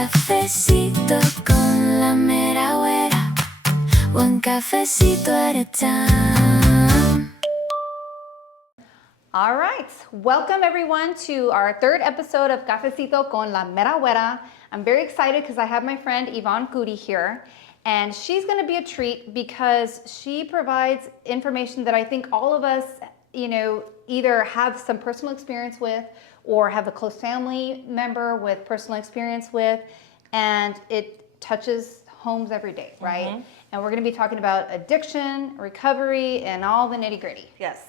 Cafecito con la Mera Wera. One cafecito at a time. All right, welcome everyone to our third episode of Cafecito con la Mera Wera. I'm very excited because I have my friend Ivonne Kuri here, and she's going to be a treat because she provides information that I think all of us, either have some personal experience with or have a close family member with personal experience with, and it touches homes every day, right? Mm-hmm. And we're going to be talking about addiction, recovery, and all the nitty-gritty. Yes.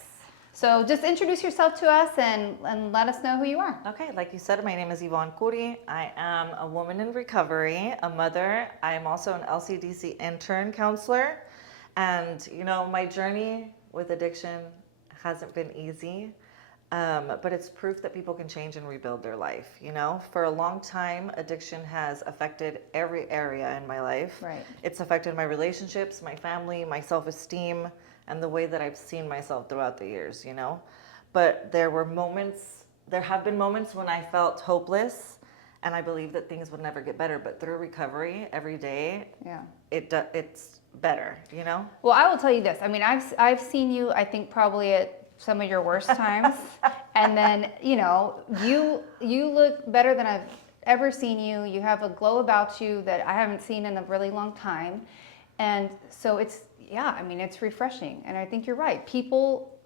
So just introduce yourself to us and let us know who you are. Okay, like you said, my name is Ivonne Kuri. I am a woman in recovery, a mother. I am also an LCDC intern counselor. And, my journey with addiction hasn't been easy, but it's proof that people can change and rebuild their life. For a long time, addiction has affected every area in my life. Right. It's affected my relationships, my family, my self-esteem, and the way that I've seen myself throughout the years, But there have been moments when I felt hopeless and I believed that things would never get better. But through recovery every day, it's better, Well, I will tell you this. I mean, I've seen you, I think, probably at some of your worst times. And then, you look better than I've ever seen you. You have a glow about you that I haven't seen in a really long time. And so it's refreshing. And I think you're right. People,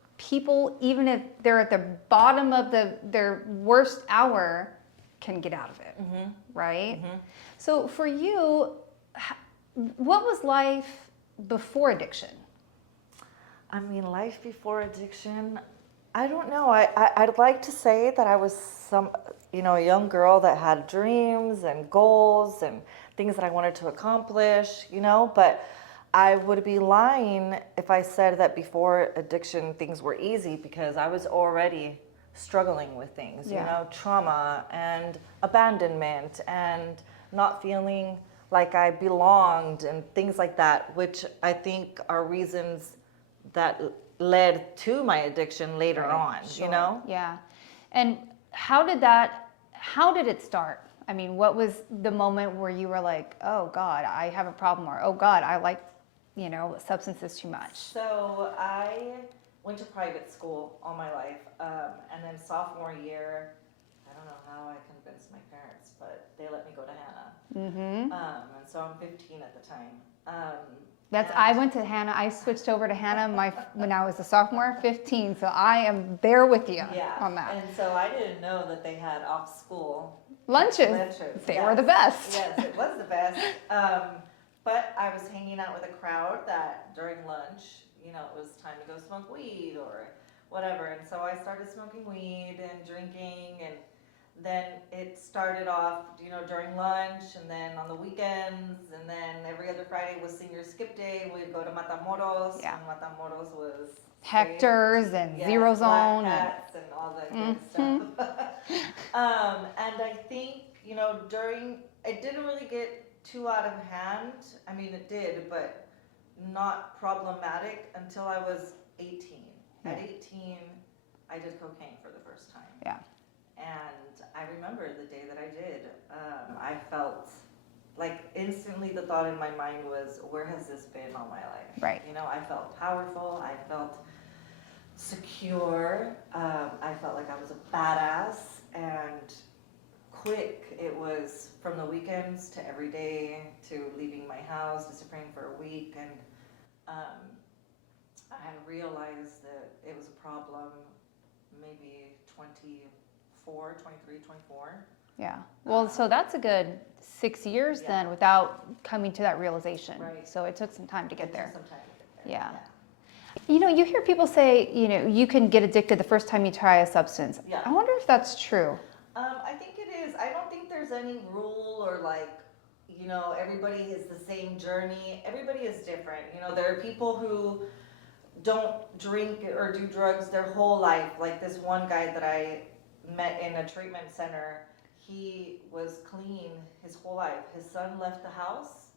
even if they're at the bottom of their worst hour, can get out of it, mm-hmm. right? Mm-hmm. So for you, what was life before addiction? Life before addiction, I don't know. I'd like to say that I was a young girl that had dreams and goals and things that I wanted to accomplish, but I would be lying if I said that before addiction things were easy, because I was already struggling with things, trauma and abandonment and not feeling like I belonged and things like that, which I think are reasons that led to my addiction later on, Sure. Yeah. And how did it start? What was the moment where you were like, oh God, I have a problem, or oh God, I like substances too much? So I went to private school all my life, and then sophomore year, I don't know how I convinced my parents, but they let me go to Hannah. Mm-hmm. And so I'm 15 at the time. I went to Hannah. I switched over to Hannah when I was a sophomore, 15. So I am there with you on that. And so I didn't know that they had off-school lunches. They were the best. Yes, it was the best. But I was hanging out with a crowd that during lunch, it was time to go smoke weed or whatever. And so I started smoking weed and drinking, and then it started off, during lunch, and then on the weekends, and then every other Friday was senior skip day. We'd go to Matamoros, and Matamoros was Hector's and Zero Zone. Black hats and all that good stuff. And I think, it didn't really get too out of hand. It did, but not problematic until I was 18. Yeah. At 18, I did cocaine for the first time. Yeah. And I remember the day that I did. I felt like instantly the thought in my mind was, where has this been all my life? Right. I felt powerful. I felt secure. I felt like I was a badass, and quick. It was from the weekends to every day to leaving my house, disappearing for a week. And I realized that it was a problem maybe 24. Yeah. Well, so that's a good 6 years then without coming to that realization. Right. So it took some time to get there. Some time to get there. Yeah. You hear people say, you can get addicted the first time you try a substance. Yeah. I wonder if that's true. I think it is. I don't think there's any rule or everybody is the same journey. Everybody is different. There are people who don't drink or do drugs their whole life. Like this one guy that I met in a treatment center, he was clean his whole life. His son left the house.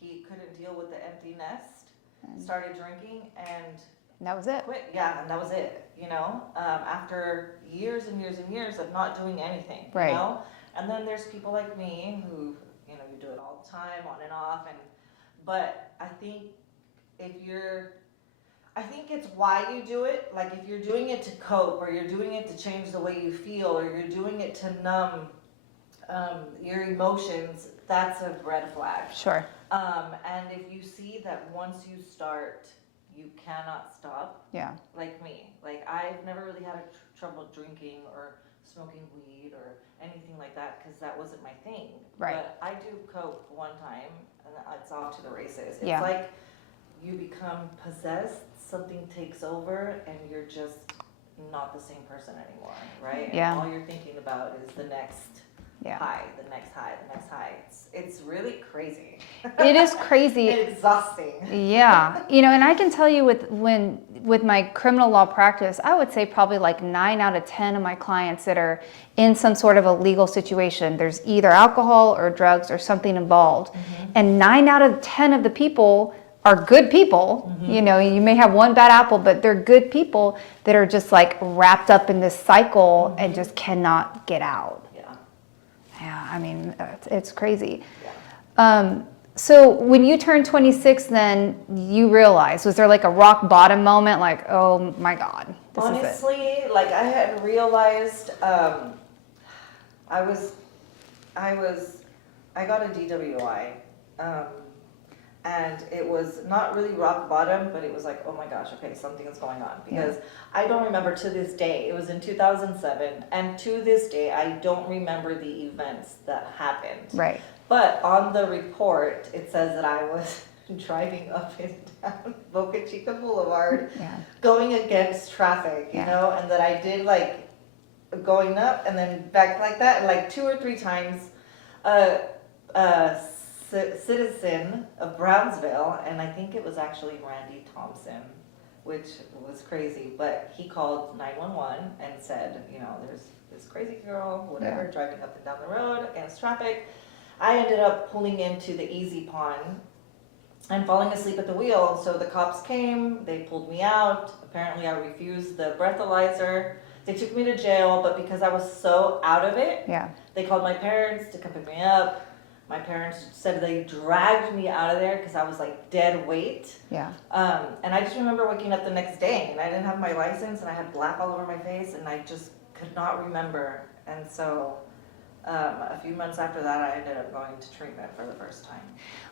He couldn't deal with the empty nest, started drinking, and that was it. Quit. Yeah, and that was it. After years and years and years of not doing anything. Right. And then there's people like me who you know, you do it all the time, on and off, but I think I think it's why you do it. Like if you're doing it to cope, or you're doing it to change the way you feel, or you're doing it to numb your emotions, that's a red flag. Sure. And if you see that once you start, you cannot stop. Yeah. Like me, like I've never really had trouble drinking or smoking weed or anything like that, because that wasn't my thing. Right. But I do coke one time, and it's off to the races. It's Yeah. like you become possessed, something takes over, and you're just not the same person anymore, right? Yeah. And all you're thinking about is the next Yeah. high, the next high, the next high. It's really crazy. It is crazy. And exhausting. Yeah. You know, and I can tell you with my criminal law practice, I would say probably like 9 out of 10 of my clients that are in some sort of a legal situation, there's either alcohol or drugs or something involved. And 9 out of 10 of the people are good people. You know, you may have one bad apple, but they're good people that are just like wrapped up in this cycle and just cannot get out. Yeah, I mean, it's crazy. Yeah. So when you turned 26, then you realized, was there like a rock bottom moment, like, oh my God, this is it? Honestly, like I had realized, I got a DWI, and it was not really rock bottom, but it was like, oh my gosh, okay, something is going on, because I don't remember to this day. It was in 2007, and to this day, I don't remember the events that happened. Right. But on the report, it says that I was driving up and down Boca Chica Boulevard, going against traffic, you know, and that I did like going up and then back like that, and like 2 or 3 times. Citizen of Brownsville, and I think it was actually Randy Thompson, which was crazy, but he called 911 and said, you know, there's this crazy girl, whatever, driving up and down the road against traffic. I ended up pulling into the easy pond and falling asleep at the wheel, so the cops came, they pulled me out. Apparently I refused the breathalyzer. They took me to jail, but because I was so out of it, they called my parents to come pick me up. My parents said they dragged me out of there because I was like dead weight. Yeah. And I just remember waking up the next day, and I didn't have my license, and I had black all over my face, and I just could not remember. And so a few months after that, I ended up going to treatment for the first time.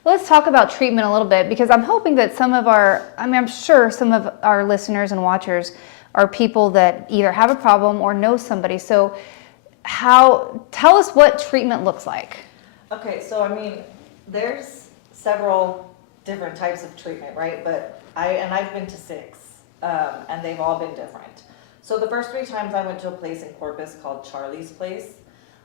Let's talk about treatment a little bit, because I'm hoping that I'm sure some of our listeners and watchers are people that either have a problem or know somebody. So tell us what treatment looks like. Okay, so I mean, there's several different types of treatment, right? But I've been to 6, and they've all been different. So the first 3 times I went to a place in Corpus called Charlie's Place,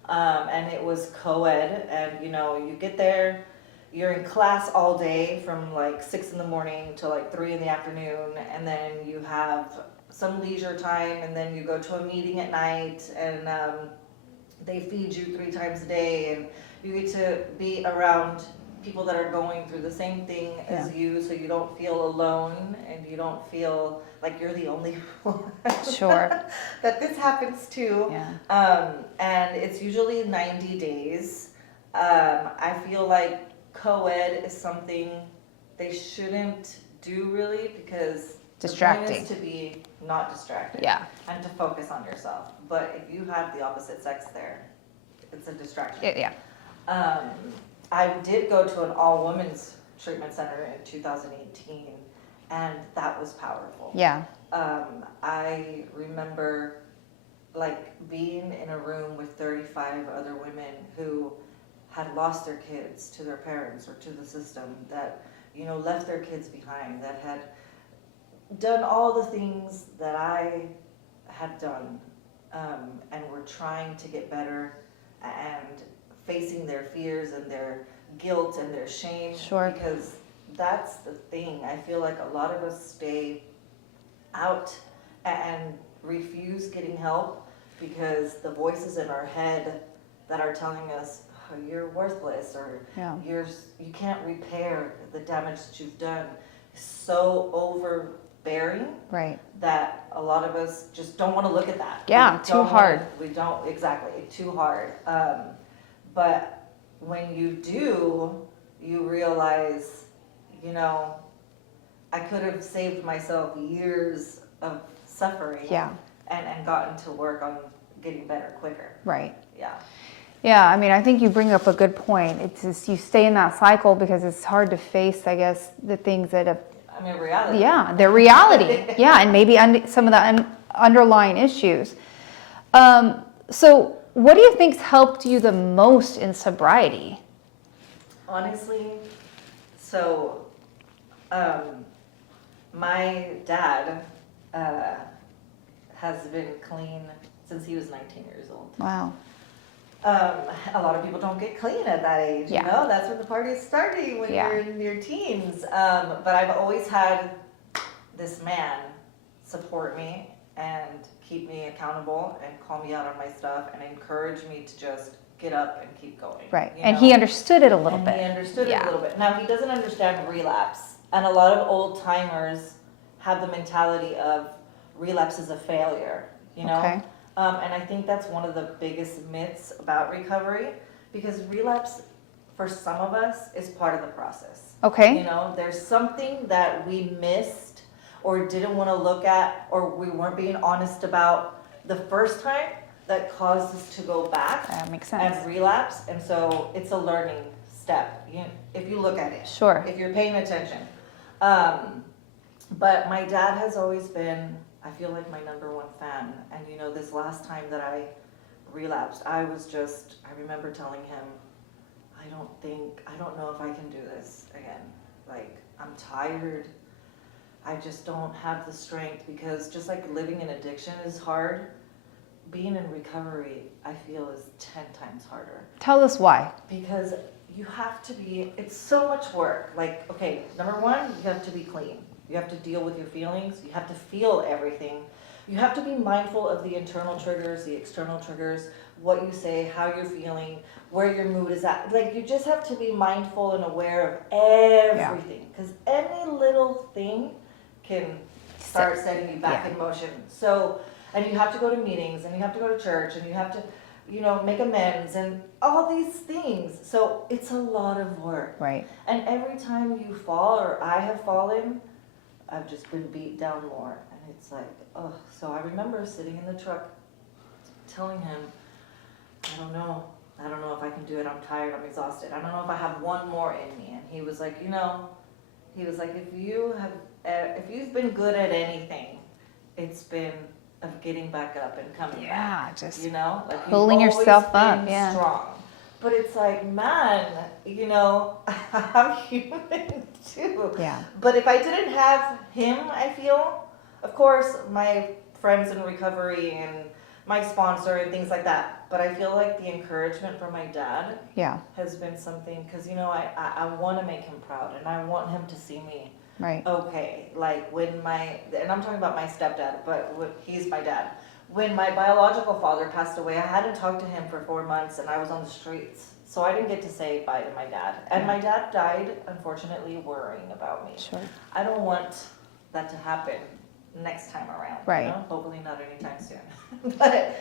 and it was co-ed, and you know, you get there, you're in class all day from like 6 in the morning to like 3 in the afternoon, and then you have some leisure time, and then you go to a meeting at night, and they feed you 3 times a day, and you get to be around people that are going through the same thing as you, so you don't feel alone, and you don't feel like you're the only one that this happens to. And it's usually 90 days. I feel like co-ed is something they shouldn't do really, because distracting. The point is to be not distracted and to focus on yourself. But if you have the opposite sex there, it's a distraction. I did go to an all-women's treatment center in 2018, and that was powerful. I remember like being in a room with 35 other women who had lost their kids to their parents or to the system, that, you know, left their kids behind, that had done all the things that I had done, and were trying to get better and facing their fears and their guilt and their shame. Because that's the thing. I feel like a lot of us stay out and refuse getting help because the voices in our head that are telling us, oh, you're worthless, or you can't repair the damage that you've done, is so overbearing that a lot of us just don't want to look at that. Too hard. We don't, exactly, too hard. But when you do, you realize, you know, I could have saved myself years of suffering Yeah. and gotten to work on getting better quicker. Right. Yeah. Yeah, I mean, I think you bring up a good point. It's just you stay in that cycle because it's hard to face, I guess, the things that have. I mean, reality. Yeah, they're reality. Yeah, and maybe some of the underlying issues. So, what do you think's helped you the most in sobriety? Honestly, so my dad has been clean since he was 19 years old. Wow. A lot of people don't get clean at that age, Yeah. you know? That's when the party is starting, when Yeah. you're in your teens. But I've always had this man support me and keep me accountable and call me out on my stuff and encourage me to just get up and keep going. Right. you And know? he understood it a little And bit. he understood it Yeah. a little bit. Now, he doesn't understand relapse. And a lot of old timers have the mentality of relapse is a failure, you know? Okay. And I think that's one of the biggest myths about recovery, because relapse, for some of us, is part of the process. Okay. You know, there's something that we missed or didn't want to look at or we weren't being honest about the first time that caused us to go back That makes sense. and relapse. And so it's a learning step, if you look at it. Sure. If you're paying attention. But my dad has always been, I feel like, my number one fan. And you know, this last time that I relapsed, I remember telling him, I don't know if I can do this again. Like, I'm tired. I just don't have the strength, because just like living in addiction is hard, being in recovery, I feel, is 10 times harder. Tell us why. Because you have to it's so much work. Like, okay, number one, you have to be clean. You have to deal with your feelings. You have to feel everything. You have to be mindful of the internal triggers, the external triggers, what you say, how you're feeling, where your mood is at. Like, you just have to be mindful and aware of everything. Because any little thing can start setting you back in motion. So, and you have to go to meetings, and you have to go to church, and you have to, you know, make amends, and all these things. So it's a lot of work. Right. And every time you fall, or I have fallen, I've just been beat down more. And it's like, oh. So I remember sitting in the truck telling him, I don't know if I can do it. I'm tired, I'm exhausted. I don't know if I have one more in me. And he was like, if you've been good at anything, it's been of getting back up and coming back. Yeah, just like pulling you've yourself always up. been Yeah. strong. But it's like, man, I'm human too. Yeah. But if I didn't have him, I feel, of course, my friends in recovery and my sponsor and things like that. But I feel like the encouragement from my dad Yeah. has been something, because, I want to make him proud, and I want him to see me Right. okay. Like and I'm talking about my stepdad, but he's my dad. When my biological father passed away, I hadn't talked to him for 4 months, and I was on the streets. So I didn't get to say bye to my dad. And my dad died, unfortunately, worrying about me. Sure. I don't want that to happen next time around. Right. Hopefully not anytime soon. But,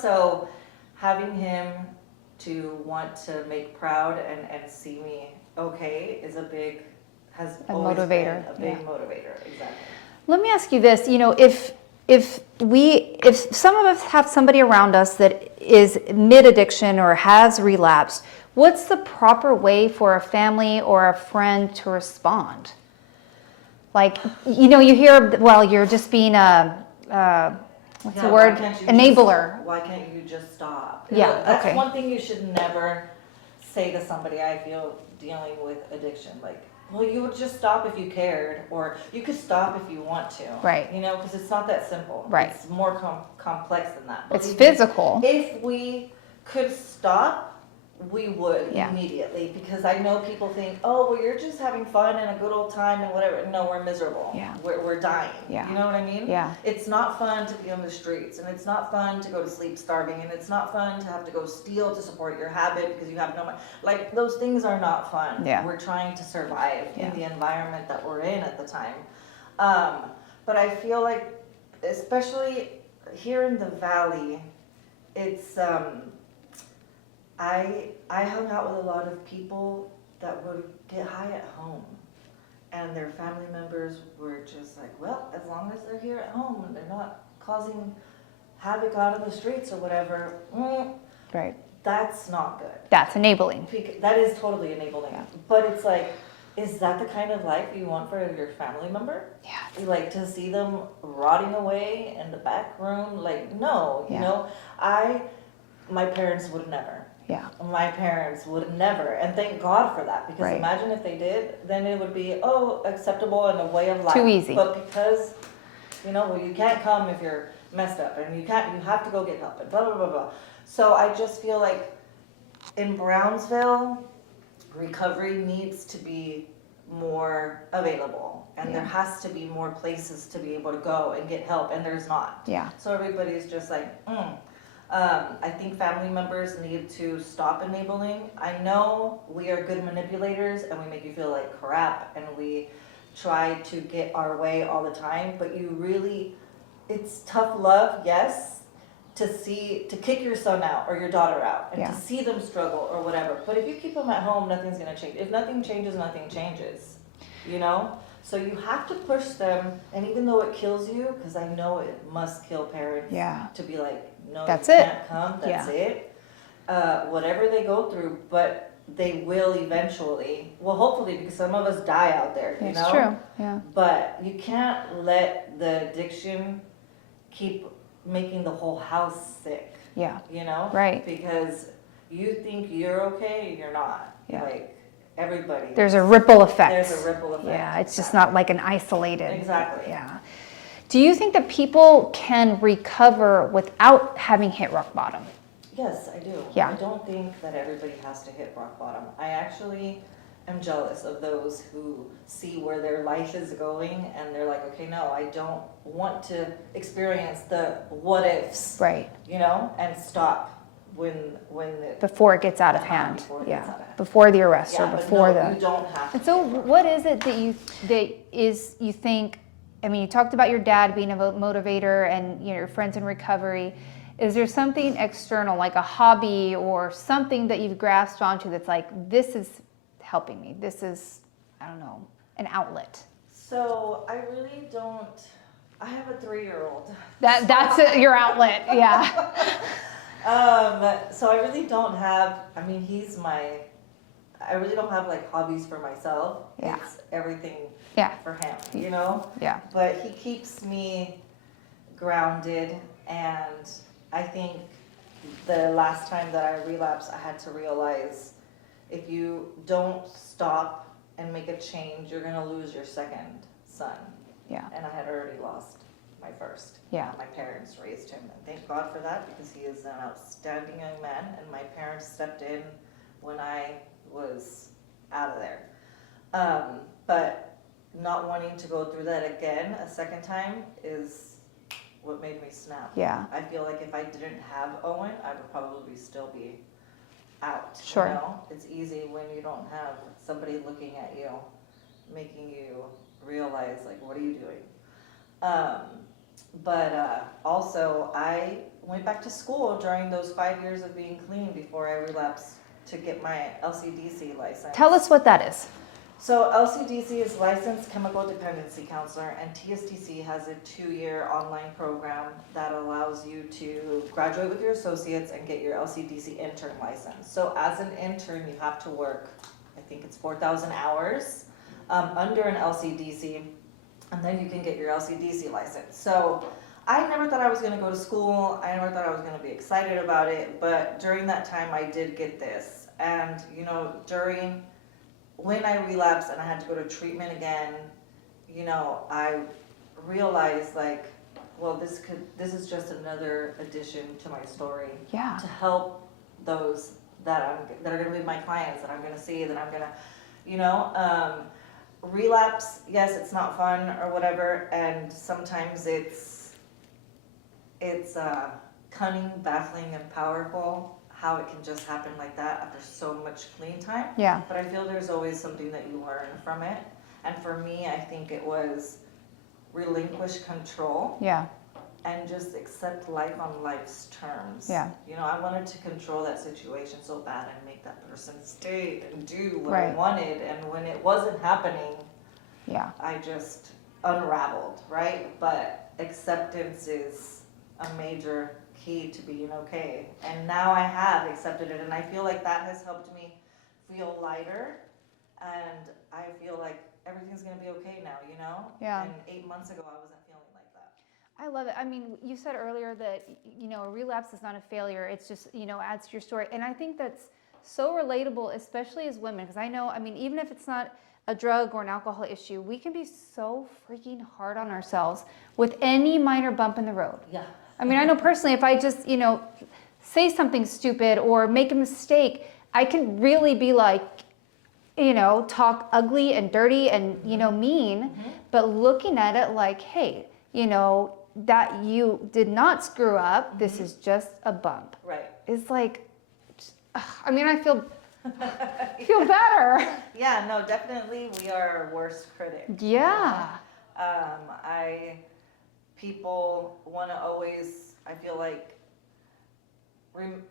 so having him to want to make proud and see me okay has A always motivator, been a big motivator. Exactly. Let me ask you this, if some of us have somebody around us that is mid-addiction or has relapsed, what's the proper way for a family or a friend to respond? Like, you hear, well, you're just being what's the word? Enabler. Why can't you just stop? Yeah, That's okay. one thing you should never say to somebody, I feel, dealing with addiction. Like, well, you would just stop if you cared, or you could stop if you want to. Right. Because it's not that simple. Right. It's more complex than that. It's Believe me, physical. If we could stop, we would Yeah. immediately, because I know people think, oh, well, you're just having fun and a good old time and whatever. No, we're miserable. Yeah. We're dying. Yeah. You know what I mean? Yeah. It's not fun to be on the streets, and it's not fun to go to sleep starving, and it's not fun to have to go steal to support your habit because you have no money. Like, those things are not fun. Yeah. We're trying to survive Yeah. in the environment that we're in at the time. But I feel like, especially here in the valley, it's I hung out with a lot of people that would get high at home, and their family members were just like, well, as long as they're here at home and they're not causing havoc out in the streets or whatever, Right. that's not good. That's enabling. That is totally enabling. Yeah. But it's like, is that the kind of life you want for your family member? Yeah. You like to see them rotting away in the back room? Like, no, you Yeah. know, my parents would never. Yeah. My parents would never, and thank God for that, because Right. imagine if they did, then it would be, acceptable in a way of life. Too easy. But because, well, you can't come if you're messed up, and you have to go get help, and blah, blah, blah, blah. So I just feel like in Brownsville, recovery needs to be more available, and there has to be more places to be able to go and get help, and there's not. Yeah. So everybody's just like, I think family members need to stop enabling. I know we are good manipulators and we make you feel like crap and we try to get our way all the time, but it's tough love, yes, to kick your son out or your daughter out and to see them struggle or whatever. But if you keep them at home, nothing's gonna change. If nothing changes, nothing changes, So you have to push them, and even though it kills you, because I know it must kill parents to be like, no, That's you it. can't come, that's it. Whatever they go through, but they will eventually, well, hopefully, because some of us die out there, you know? It's true, yeah. But you can't let the addiction keep making the whole house sick, Yeah. Right. Because you think you're okay, you're not. Yeah. Like, everybody. There's a ripple effect. There's a ripple effect. Yeah, it's just not like an isolated. Exactly. Yeah. Do you think that people can recover without having hit rock bottom? Yes, I do. Yeah. I don't think that everybody has to hit rock bottom. I actually am jealous of those who see where their life is going and they're like, okay, no, I don't want to experience the what ifs. Right. And stop when Before it gets out of hand. Before it Yeah. gets out of hand. Before the arrest or but before no, the. you don't have to. And so, what is it that you think? I mean, you talked about your dad being a motivator and your friends in recovery. Is there something external, like a hobby or something that you've grasped onto that's like, this is helping me? This is, I don't know, an outlet. So I really don't. I have a 3-year-old. That's your outlet, yeah. So I really don't have. I mean, I really don't have like hobbies for myself. Yeah. It's everything Yeah. for him, Yeah. But he keeps me grounded, and I think the last time that I relapsed, I had to realize if you don't stop and make a change, you're gonna lose your second son. Yeah. And I had already lost my first. Yeah. My parents raised him, and thank God for that, because he is an outstanding young man, and my parents stepped in when I was out of there. But not wanting to go through that again a second time is what made me snap. Yeah. I feel like if I didn't have Owen, I would probably still be out. Sure. It's easy when you don't have somebody looking at you, making you realize, like, what are you doing? But also, I went back to school during those 5 years of being clean before I relapsed to get my LCDC license. Tell us what that is. So LCDC is Licensed Chemical Dependency Counselor, and TSTC has a 2-year online program that allows you to graduate with your associates and get your LCDC intern license. So as an intern, you have to work, I think it's 4,000 hours under an LCDC, and then you can get your LCDC license. So I never thought I was going to go to school. I never thought I was going to be excited about it, but during that time I did get this. And when I relapsed and I had to go to treatment again, I realized, like, well, this is just another addition to my story. Yeah. To help those that are going to be my clients, that I'm going to see, that I'm going to, relapse, yes, it's not fun or whatever, and sometimes it's cunning, baffling, and powerful how it can just happen like that after so much clean time. Yeah. But I feel there's always something that you learn from it, and for me, I think it was relinquish control. Yeah. and just accept life on life's terms. Yeah. You know, I wanted to control that situation so bad and make that person stay and do what Right. I wanted. And when it wasn't happening, Yeah. I just unraveled, right? But acceptance is a major key to being okay. And now I have accepted it, and I feel like that has helped me feel lighter, and I feel like everything's gonna be okay now, you know? Yeah. And 8 months ago, I wasn't feeling like that. I love it. I mean, you said earlier that, you know, a relapse is not a failure. It's just, you know, adds to your story. And I think that's so relatable, especially as women, because I know, I mean, even if it's not a drug or an alcohol issue, we can be so freaking hard on ourselves with any minor bump in the road. Yeah. I mean, I know personally, if I just, you know, say something stupid or make a mistake, I can really be like, you know, talk ugly and dirty and, you know, mean. But looking at it like, hey, you know, that you did not screw up, this is just a bump. Right. It's like, I mean, I feel better. Yeah, no, definitely we are our worst critic. Yeah. People want to always, I feel like,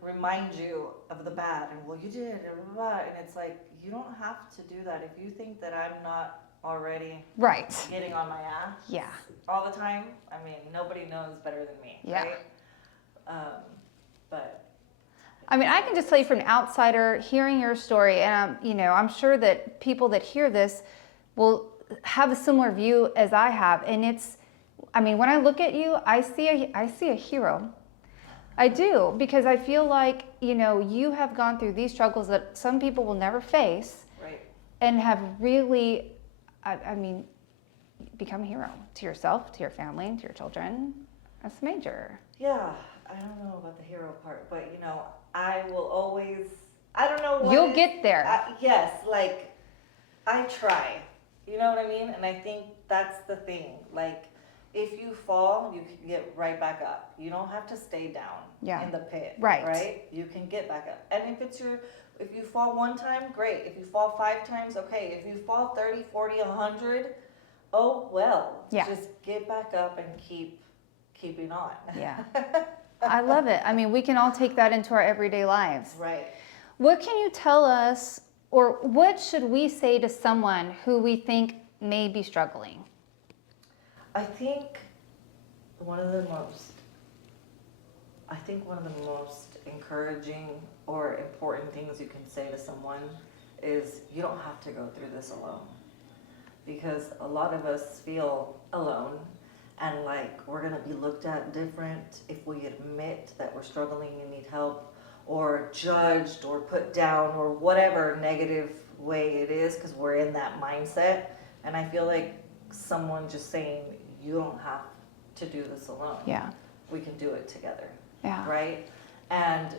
remind you of the bad, and well, you did, and blah, blah, and it's like, you don't have to do that. If you think that I'm not already Right. getting on my ass Yeah. all the time, I mean, nobody knows better than me, Yeah. right? But I mean, I can just tell you from an outsider hearing your story, and you know, I'm sure that people that hear this will have a similar view as I have. And it's, I mean, when I look at you, I see a hero. I do, because I feel like, you know, you have gone through these struggles that some people will never face, right. and have really, I mean, become a hero to yourself, to your family, and to your children. That's major. Yeah, I don't know about the hero part, but you know, I will always, I don't know what You'll get there. yes, like, I try, you know what I mean? And I think that's the thing, like, if you fall, you can get right back up. You don't have to stay down in the pit, right? You can get back up. And if you fall one time, great. If you fall 5 times, okay. If you fall 30, 40, 100, oh well. Yeah. Just get back up and keeping on. Yeah. I love it. I mean, we can all take that into our everyday lives. Right. What can you tell us, or what should we say to someone who we think may be struggling? I think one of the most encouraging or important things you can say to someone is, you don't have to go through this alone. Because a lot of us feel alone, and like we're gonna be looked at different if we admit that we're struggling and need help, or judged or put down, or whatever negative way it is, because we're in that mindset. And I feel like someone just saying, you don't have to do this alone. Yeah. We can do it together. Yeah. Right? And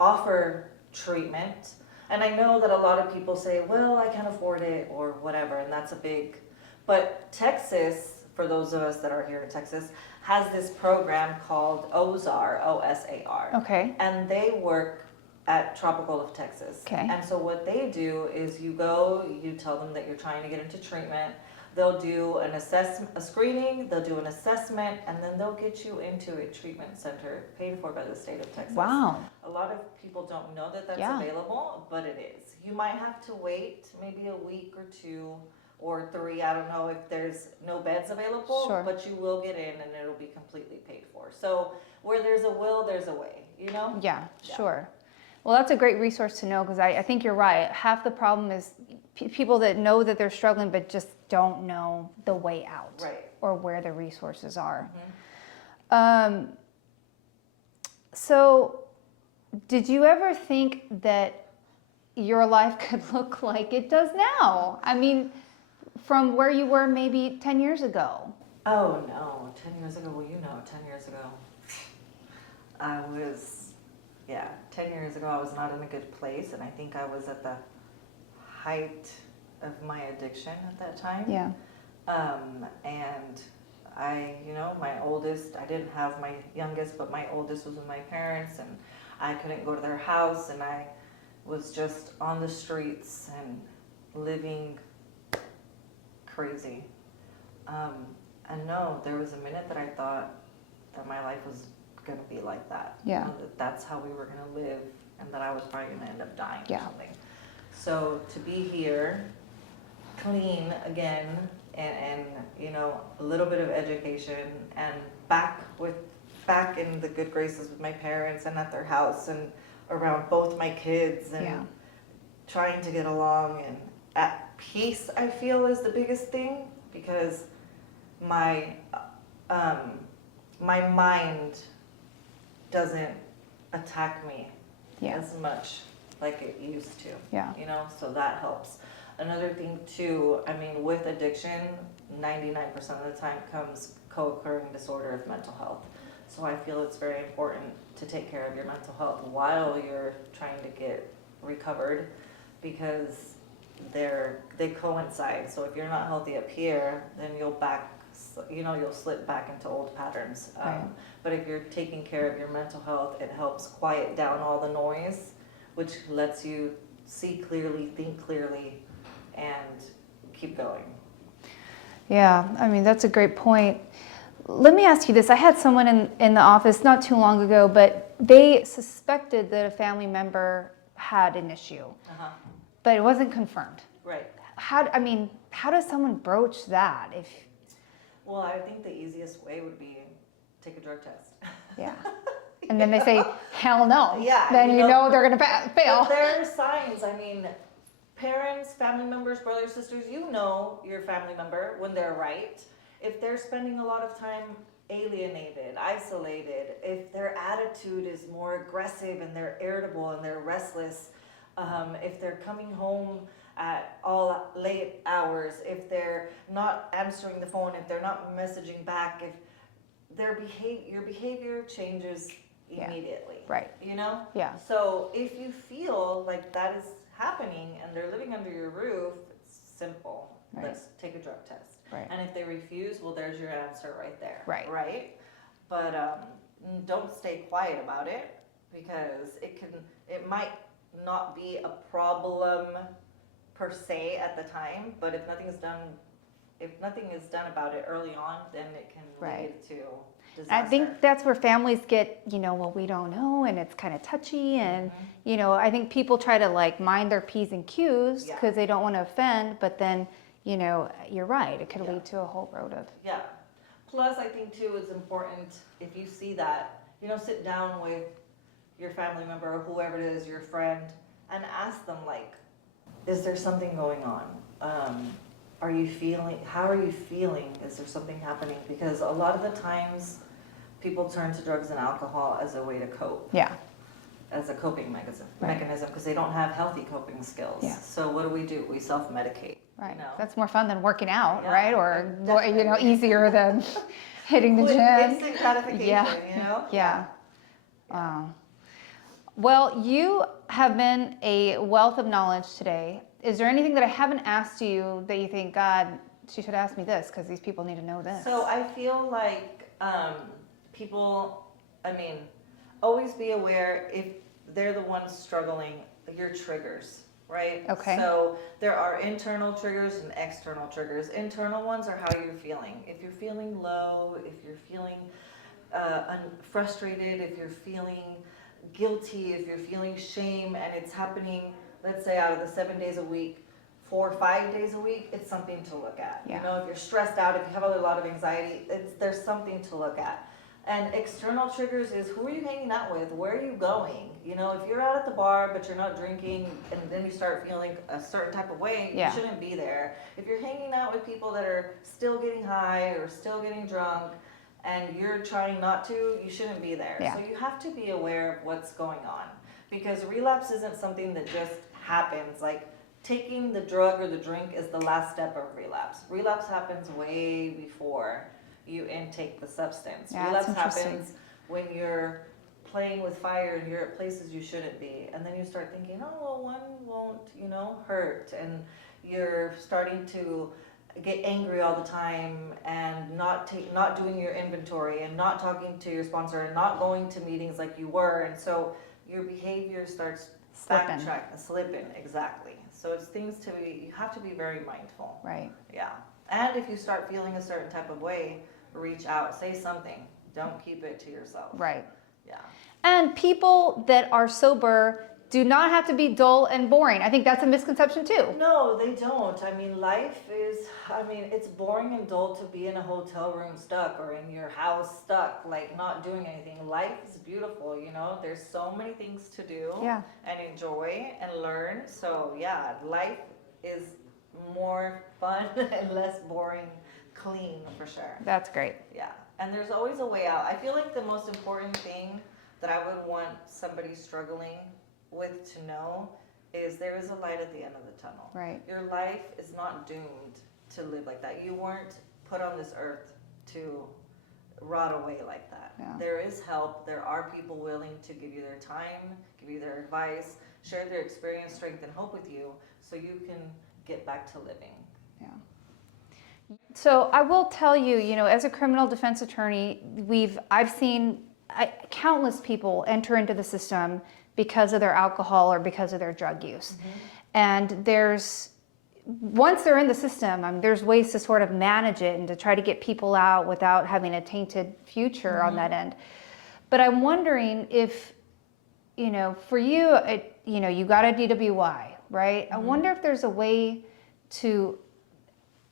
offer treatment. And I know that a lot of people say, well, I can't afford it or whatever, and that's a big, but Texas, for those of us that are here in Texas, has this program called OSAR, O-S-A-R. Okay. And they work at Tropical of Texas. Okay. And so what they do is you go, you tell them that you're trying to get into treatment. They'll do an assessment, a screening, they'll do an assessment, and then they'll get you into a treatment center paid for by the state of Texas. Wow. A lot of people don't know that that's Yeah. available, but it is. You might have to wait maybe a week or 2 or 3, I don't know if there's no beds available, Sure. but you will get in and it'll be completely paid for. So where there's a will, there's a way, you know? Yeah, sure. Well, that's a great resource to know, because I think you're right. Half the problem is people that know that they're struggling but just don't know the way out, Right. or where the resources are. Mm-hmm. So did you ever think that your life could look like it does now? I mean, from where you were maybe 10 years ago. Oh no, 10 years ago, well, you know, 10 years ago, 10 years ago I was not in a good place, and I think I was at the height of my addiction at that time. Yeah. And my oldest, I didn't have my youngest, but my oldest was with my parents, and I couldn't go to their house, and I was just on the streets and living crazy. And no, there was a minute that I thought that my life was going to be like that. Yeah. You know, that that's how we were going to live, and that I was probably going to end up dying Yeah. or something. So to be here, clean again, and you know, a little bit of education, and back in the good graces with my parents and at their house and around both my kids, and Yeah. trying to get along and at peace, I feel, is the biggest thing, because my my mind doesn't attack me Yeah. as much like it used to. Yeah. You know, so that helps. Another thing too, I mean, with addiction, 99% of the time comes co-occurring disorder of mental health. So I feel it's very important to take care of your mental health while you're trying to get recovered, because they coincide. So if you're not healthy up here, then you'll slip back into old patterns. Right. But if you're taking care of your mental health, it helps quiet down all the noise, which lets you see clearly, think clearly, and keep going. Yeah, I mean, that's a great point. Let me ask you this. I had someone in the office not too long ago, but they suspected that a family member had an issue, but it wasn't confirmed. Right. How does someone broach that? Well, I think the easiest way would be take a drug test. Yeah. And then they say, hell no. Yeah, Then you know they're going to fail. But there are signs. I mean, parents, family members, brothers, sisters, you know your family member when they're right. If they're spending a lot of time alienated, isolated, if their attitude is more aggressive and they're irritable and they're restless, if they're coming home at all late hours, if they're not answering the phone, if they're not messaging back, if your behavior changes immediately. Right. You know? Yeah. So if you feel like that is happening and they're living under your roof, it's simple. Right. Let's take a drug test. Right. And if they refuse, well, there's your answer right there. Right. Right? But don't stay quiet about it, because it might not be a problem per se at the time, but if nothing is done about it early on, then it can lead to disaster. I think that's where families get, well, we don't know, and it's kind of touchy, and I think people try to like mind their P's and Q's because they don't want to offend, but then you're right, it could lead to a whole road of Plus, I think too, it's important, if you see that, sit down with your family member or whoever it is, your friend, and ask them, like, is there something going on? How are you feeling? Is there something happening? Because a lot of the times people turn to drugs and alcohol as a way to cope. Yeah. As a coping mechanism, Right. because they don't have healthy coping skills. Yeah. So what do? We self-medicate. Right. You know? That's more fun than working out, Yeah, right? Or definitely. easier than hitting the Quick, gym. instant gratification, Yeah. Yeah. Wow. Well, you have been a wealth of knowledge today. Is there anything that I haven't asked you that you think, God, she should ask me this because these people need to know this? So I feel like people, always be aware if they're the ones struggling, your triggers, right? Okay. So there are internal triggers and external triggers. Internal ones are how you're feeling. If you're feeling low, if you're feeling frustrated, if you're feeling guilty, if you're feeling shame, and it's happening, let's say out of the 7 days a week, 4 or 5 days a week, it's something to look at. Yeah. If you're stressed out, if you have a lot of anxiety, there's something to look at. And external triggers is, who are you hanging out with? Where are you going? If you're out at the bar but you're not drinking, and then you start feeling a certain type of way, Yeah. you shouldn't be there. If you're hanging out with people that are still getting high or still getting drunk, and you're trying not to, you shouldn't be there. Yeah. So you have to be aware of what's going on, because relapse isn't something that just happens. Like, taking the drug or the drink is the last step of relapse. Relapse happens way before you intake the substance. Yeah, Relapse that's interesting. happens when you're playing with fire and you're at places you shouldn't be, and then you start thinking, oh, well, one won't, hurt, and you're starting to get angry all the time, and not doing your inventory, and not talking to your sponsor, and not going to meetings like you were, and so your behavior starts slipping, exactly. So it's things you have to be very mindful. Right. Yeah. And if you start feeling a certain type of way, reach out, say something. Don't keep it to yourself. Right. Yeah. And people that are sober do not have to be dull and boring. I think that's a misconception too. No, they don't. I mean, it's boring and dull to be in a hotel room stuck or in your house stuck, like not doing anything. Life is beautiful, you know? There's so many things to do and enjoy and learn. So, yeah, life is more fun and less boring, clean for sure. That's great. Yeah. And there's always a way out. I feel like the most important thing that I would want somebody struggling with to know is there is a light at the end of the tunnel. Right. Your life is not doomed to live like that. You weren't put on this earth to rot away like that. Yeah. There is help. There are people willing to give you their time, give you their advice, share their experience, strength, and hope with you so you can get back to living. Yeah. So I will tell you, you know, as a criminal defense attorney, I've seen countless people enter into the system because of their alcohol or because of their drug use. And once they're in the system, there's ways to sort of manage it and to try to get people out without having a tainted future on that end. But I'm wondering if, you know, for you, you know, you got a DWI, right? I wonder if there's a way to,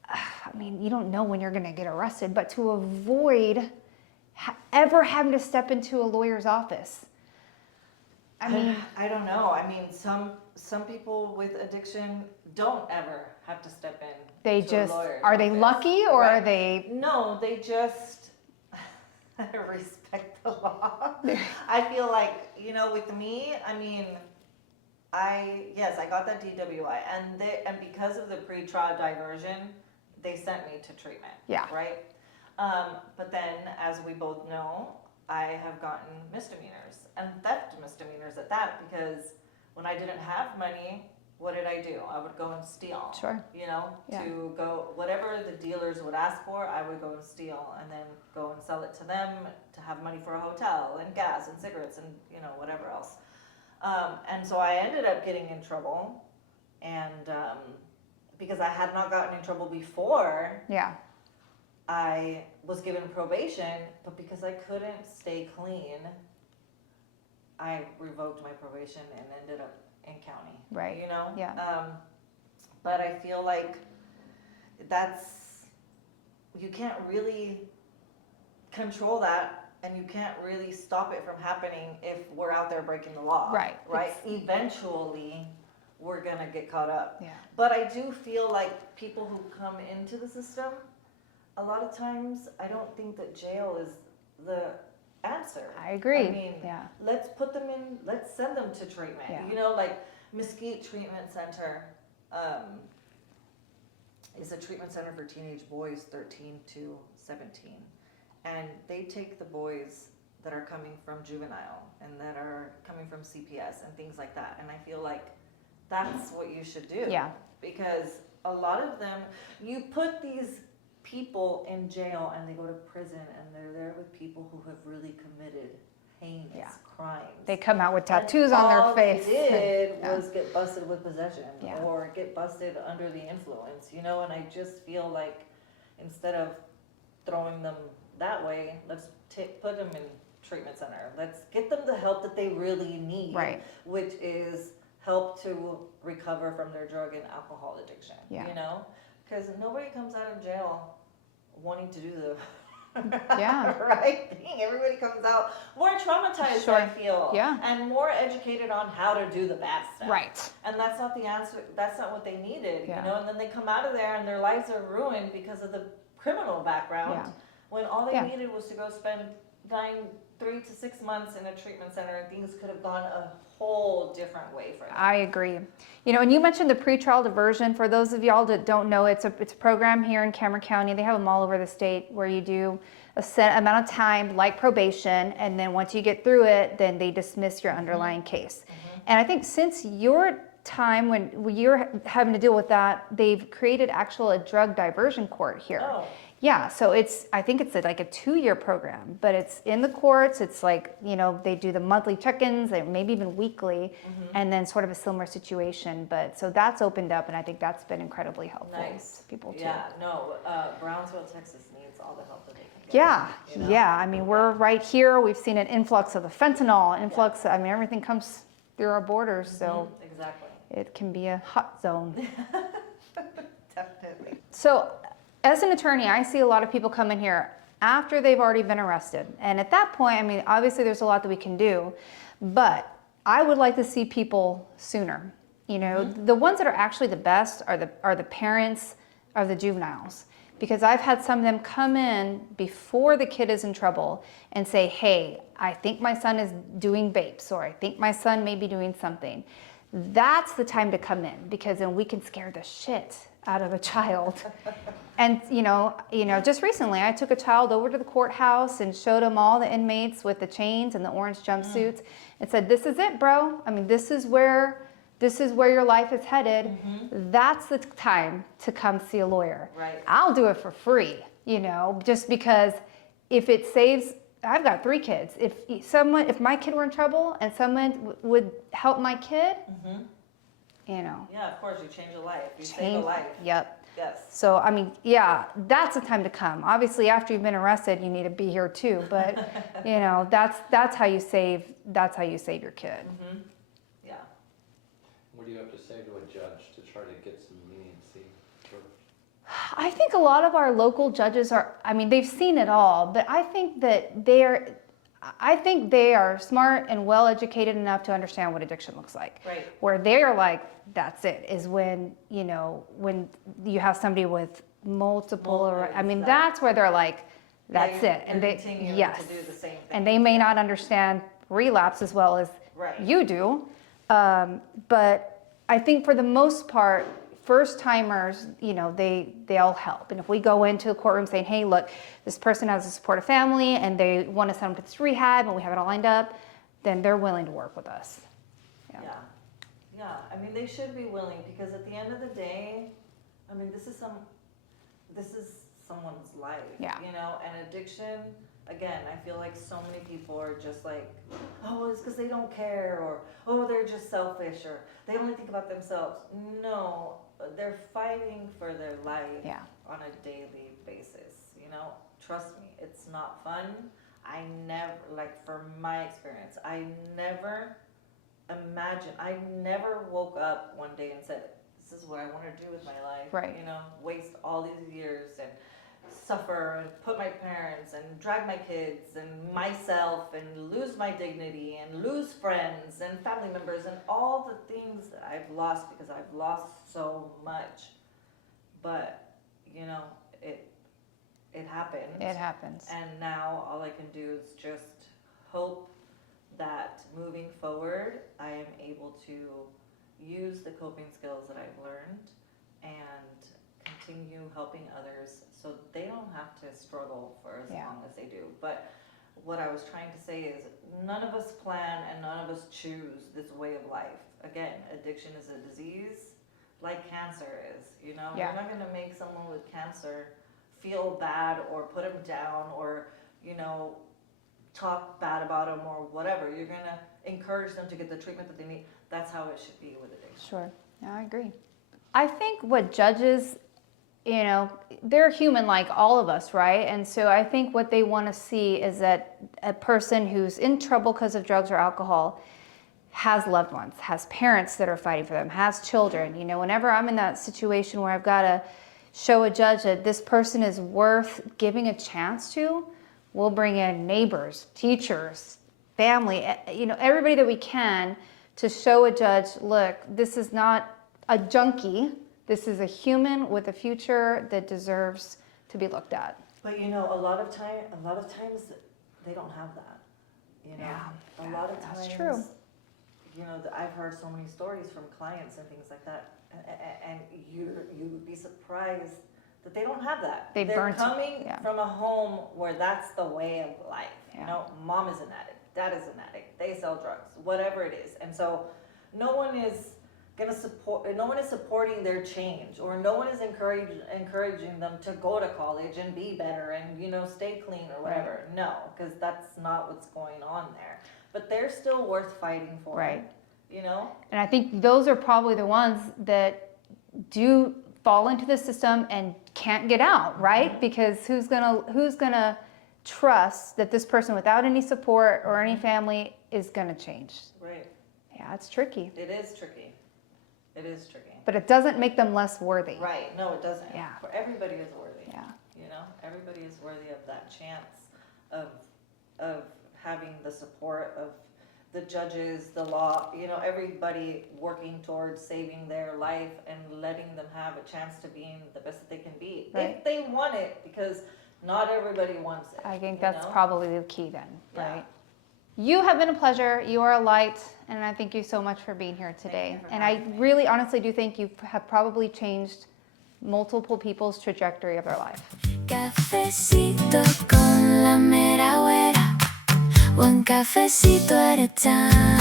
I mean, you don't know when you're going to get arrested, but to avoid ever having to step into a lawyer's office. I mean, I don't know. I mean, some people with addiction don't ever have to step in. They to just, a lawyer's are they office, lucky or right? are they? No, they just respect the law. I feel like, you know, with me, I mean, I got that DWI, and because of the pre-trial diversion, they sent me to treatment. Yeah. Right. But then, as we both know, I have gotten misdemeanors and theft misdemeanors at that, because when I didn't have money, what did I do? I would go and steal. Sure. You know, Yeah. to go, whatever the dealers would ask for, I would go and steal and then go and sell it to them to have money for a hotel and gas and cigarettes and, you know, whatever else. And so I ended up getting in trouble, and because I had not gotten in trouble before, Yeah. I was given probation, but because I couldn't stay clean, I revoked my probation and ended up in county. Right. You know? Yeah. But I feel like you can't really control that, and you can't really stop it from happening if we're out there breaking the law. Right. Right? Eventually, we're gonna get caught up. Yeah. But I do feel like people who come into the system, a lot of times, I don't think that jail is the answer. I agree. I mean, Yeah. let's send them to treatment. Yeah. You know, like Mesquite Treatment Center is a treatment center for teenage boys 13 to 17. And they take the boys that are coming from juvenile and that are coming from CPS and things like that. And I feel like that's what you should do. Yeah. Because a lot of them, you put these people in jail and they go to prison and they're there with people who have really committed heinous crimes. They come out with tattoos on their face. All they did Yeah. was get busted with possession Yeah. or get busted under the influence, you know, and I just feel like instead of throwing them that way, let's put them in treatment center. Let's get them the help that they really need, Right. which is help to recover from their drug and alcohol addiction, Yeah. you know? Because nobody comes out of jail wanting to do the Yeah. right thing. Everybody comes out more traumatized, Sure. I feel, Yeah. and more educated on how to do the bad stuff. Right. And that's not the answer. That's not what they needed, Yeah. you know. And then they come out of there and their lives are ruined because of the criminal background. Yeah. When all they Yeah. needed was to go spend 3 to 6 months in a treatment center, and things could have gone a whole different way for them. I agree. You know, and you mentioned the pretrial diversion. For those of y'all that don't know, it's a program here in Cameron County. They have them all over the state where you do a set amount of time, like probation, and then once you get through it, then they dismiss your underlying case. And I think since your time when you're having to deal with that, they've created a drug diversion court here. Oh. Yeah, so I think it's like a 2-year program, but it's in the courts. It's like, they do the monthly check-ins, maybe even weekly, and then sort of a similar situation. But so that's opened up, and I think that's been incredibly helpful Nice. to people too. Yeah, no, Brownsville, Texas needs all the help that they can get. Yeah, yeah. I mean, we're right here. We've seen an influx of the fentanyl, I mean, everything comes through our borders, so Exactly. it can be a hot zone. Definitely. So, as an attorney, I see a lot of people come in here after they've already been arrested. And at that point, I mean, obviously there's a lot that we can do, but I would like to see people sooner. The ones that are actually the best are the parents of the juveniles. Because I've had some of them come in before the kid is in trouble and say, hey, I think my son is doing vapes, or I think my son may be doing something. That's the time to come in, because then we can scare the shit out of a child. And just recently I took a child over to the courthouse and showed him all the inmates with the chains and the orange jumpsuits and said, this is it, bro. I mean, this is where your life is headed. That's the time to come see a lawyer. Right. I'll do it for free, just because if it saves, I've got 3 kids. If my kid were in trouble and someone would help my kid, Yeah, of course, you change a life. You save a life. Yep. Yes. So, I mean, yeah, that's the time to come. Obviously, after you've been arrested, you need to be here too. But, that's how you save your kid. Yeah. What do you have to say to a judge to try to get some leniency? I think a lot of our local judges they've seen it all, but I think that they are smart and well educated enough to understand what addiction looks like. Right. Where they're like, that's it, is when you have somebody with multiple, that's where they're like, that's it. And they continue to do the same thing. And they may not understand relapse as well as you do. But I think for the most part, first timers, they all help. And if we go into a courtroom saying, hey, look, this person has a supportive family and they want to send them to this rehab and we have it all lined up, then they're willing to work with us. Yeah. I mean, they should be willing, because at the end of the day, I mean, this is someone's life. Yeah. And addiction, again, I feel like so many people are just like, oh, it's because they don't care, or, oh, they're just selfish, or they only think about themselves. No, they're fighting for their life on a daily basis. Trust me, it's not fun. I never, from my experience, I never woke up one day and said, this is what I want to do with my life. Right. Waste all these years and suffer and put my parents and drag my kids and myself and lose my dignity and lose friends and family members and all the things that I've lost, because I've lost so much. But, it happened. It happens. And now all I can do is just hope that moving forward, I am able to use the coping skills that I've learned and continue helping others so they don't have to struggle for as long as they do. But what I was trying to say is, none of us plan and none of us choose this way of life. Again, addiction is a disease like cancer is. You're not going to make someone with cancer feel bad or put them down or, talk bad about them or whatever. You're going to encourage them to get the treatment that they need. That's how it should be with addiction. Sure. Yeah, I agree. I think what judges, they're human like all of us, right? And so I think what they want to see is that a person who's in trouble because of drugs or alcohol has loved ones, has parents that are fighting for them, has children. Whenever I'm in that situation where I've got to show a judge that this person is worth giving a chance to, we'll bring in neighbors, teachers, family, everybody that we can to show a judge, look, this is not a junkie. This is a human with a future that deserves to be looked at. But a lot of times they don't have that. A lot of times. That's true. I've heard so many stories from clients and things like that, and you would be surprised that they don't have that. They're coming from a home where that's the way of life. Mom is an addict, dad is an addict, they sell drugs, whatever it is. And so no one is gonna support. No one is supporting their change, or no one is encouraging them to go to college and be better and stay clean or whatever. No, because that's not what's going on there. But they're still worth fighting for. Right. And I think those are probably the ones that do fall into the system and can't get out, right? Because who's gonna trust that this person without any support or any family is gonna change? Right. Yeah, it's tricky. It is tricky. It is tricky. But it doesn't make them less worthy. Right. No, it doesn't. Yeah. For everybody is worthy. Yeah. Everybody is worthy of that chance of having the support of the judges, the law, everybody working towards saving their life and letting them have a chance to being the best that they can be. Right. If they want it, because not everybody wants it. I think that's probably the key then, Yeah. right? You have been a pleasure. You are a light, and I thank you so much for being here today. you for And I having me. really honestly do think you have probably changed multiple people's trajectory of their life. Cafecito con la mera Wera. One cafecito at a time.